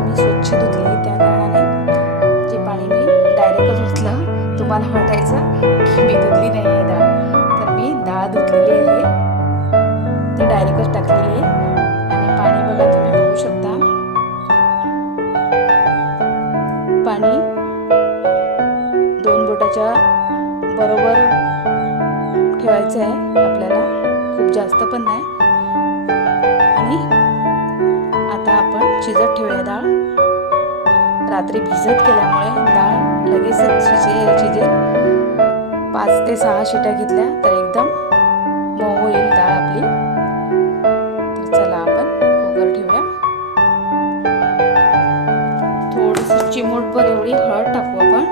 मी स्वच्छ धुतली त्या कारणाने. जे पाणी मी डायरेक्टच धुतलं तुम्हाला वाटायचं की मी धुतली नाही आहे डाळ तर मी डाळ धुतलेली आहे. ती डायरेक्टच टाकलेली आहे. आणि पाणी बघा तुम्ही बघू शकता. पाणी दोन बोटाच्या बरोबर ठेवायचं आहे. आपल्याला खूप जास्त पण नाही. शिजत ठेवूया डाळ. रात्री भिजत केल्यामुळे डाळ लगेचच शिजे शिजेल. पाच ते सहा शिट्या घेतल्या तर एकदम मऊ होईल डाळ आपली. तर चला आपण कुकर ठेवूया. थोडंसं चिमूटभर एवढी हळद टाकू आपण.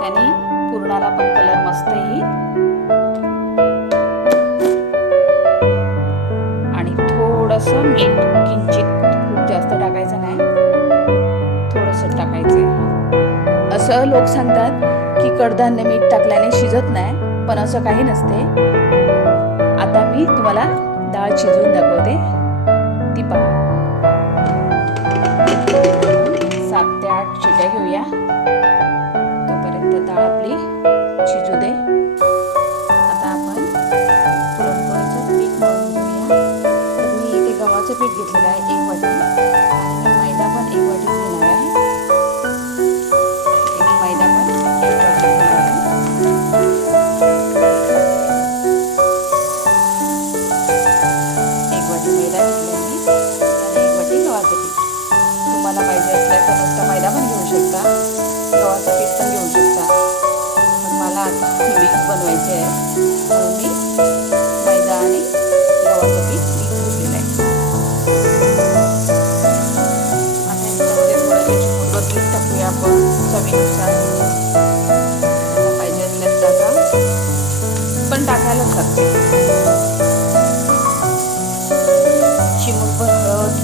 त्याने पुरणाला पण कलर मस्त येईल. आणि थोडंसं मीठ किंचित असं लोक सांगतात की कडधान्य मीठ टाकल्याने शिजत नाही पण असं काही नसते. आता मी तुम्हाला डाळ शिजवून दाखवते. ती पहा सात ते आठ शिट्या घेऊया. तोपर्यंत डाळ आपली शिजू दे. टाकूया आपण चवीनुसार तुम्हाला पाहिजे असल्यास टाका पण टाकायलाच लागते चिमूटभर हळद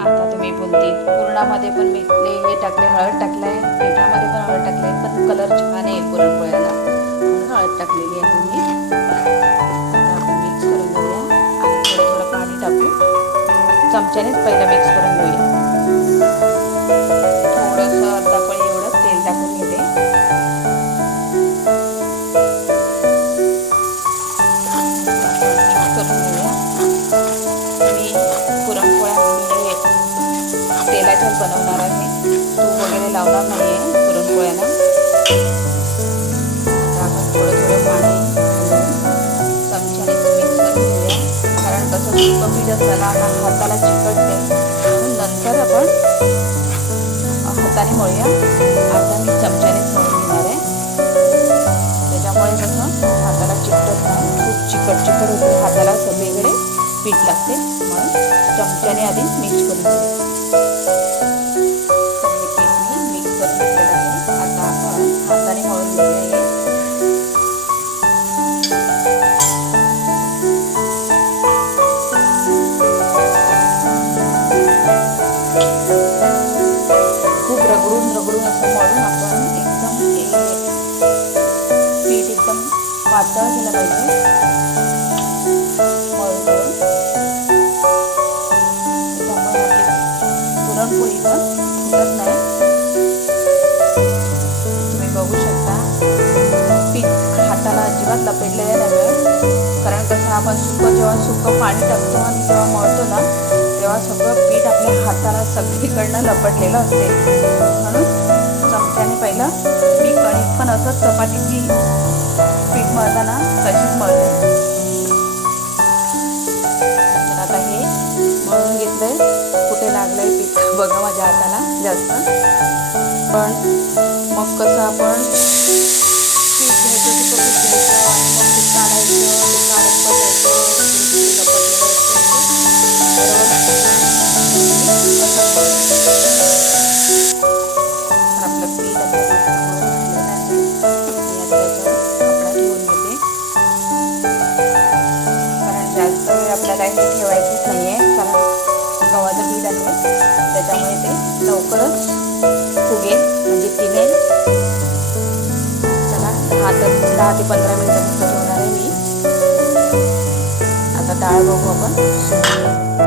आता तुम्ही पुरणामध्ये पण मी हे टाकले हळद टाकलाय पिठामध्ये पण हळद टाकले पण कलर छान आहे पुरणपोळ्याला म्हणून हळद टाकलेली आहे मी some tennis by the mix for a new. सुकं असताना हाताला चिकटते. म्हणून नंतर आपण हाताने मळूया. आता मी चमच्यानेच मळून घेणार आहे. त्याच्यामुळे कसं हाताला चिकटत नाही. खूप चिकट चिकट होते. हाताला सगळीकडे पीठ लागते. म्हणून चमच्याने आधी मिक्स करून घेऊया पातळ केलं पाहिजे. मळून. मळून आपली पुरणपोळी पण फुटत नाही. तुम्ही बघू शकता. पीठ हाताला अजिबात लपेटलेलं नाही कारण कसं आपण सुकं जेव्हा सुकं पाणी टाकतो आणि जेव्हा मळतो ना तेव्हा सगळं पीठ आपल्या हाताला सगळीकडनं लपटलेलं असते. म्हणून चमच्याने पहिलं मी कणिक पण असंच चपातीची मळताना तशीच मळते तर आता हे मळून घेतलंय. कुठे लागलंय पीठ बघा माझ्या हाताला जास्त. पण मग कसं आपण दहा ते पंधरा मिनटं ठेवणार आहे मी. आता डाळ बघू आपण.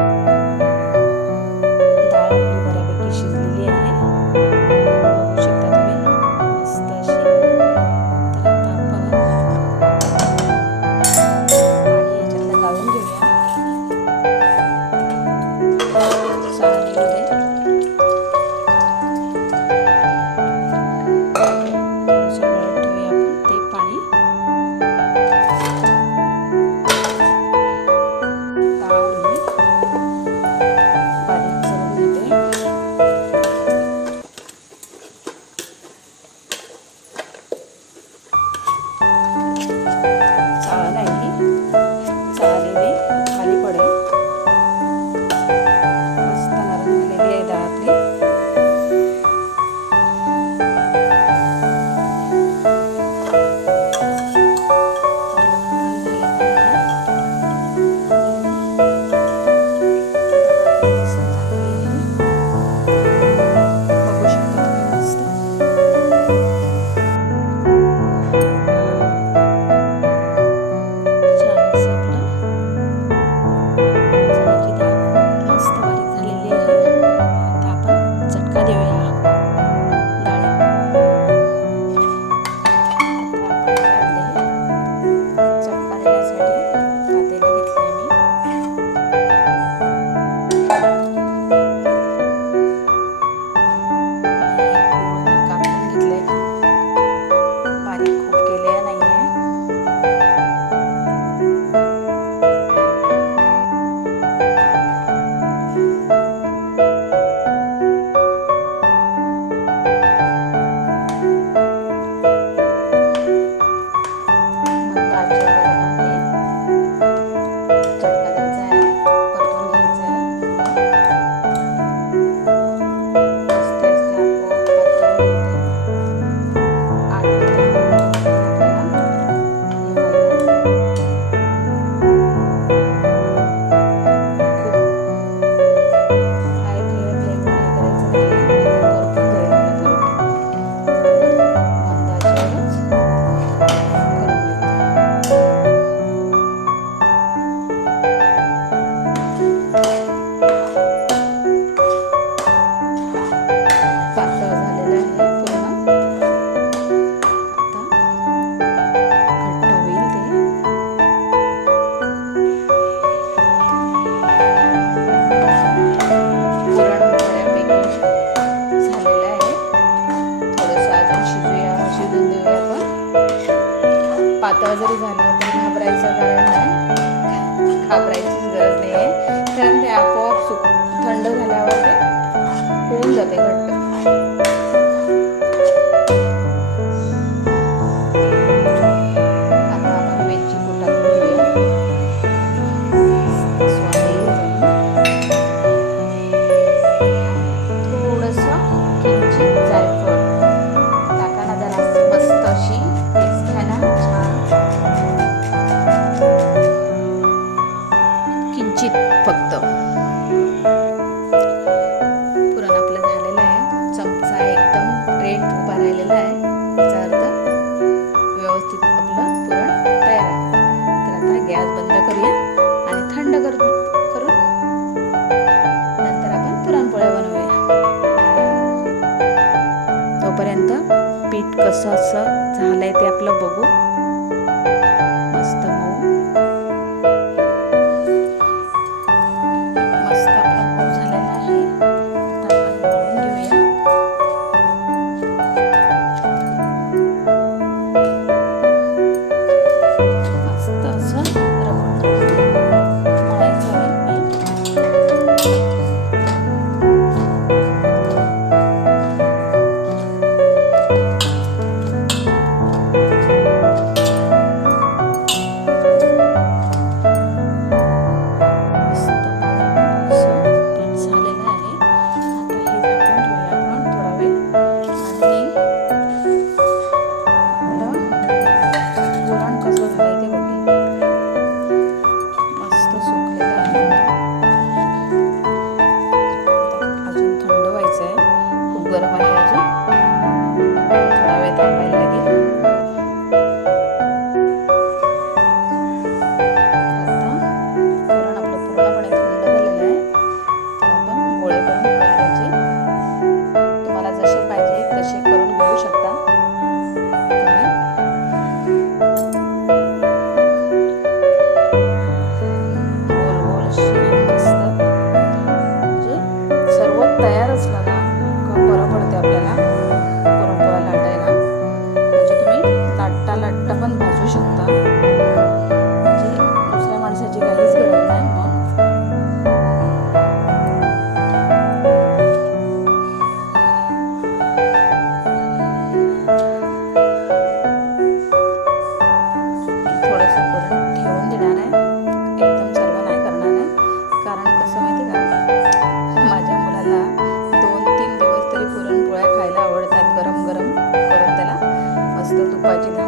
पातळ जरी झालं तरी घाबरायचं कारण नाही. ते आपलं बघू. मस्त मऊ. стату падіння.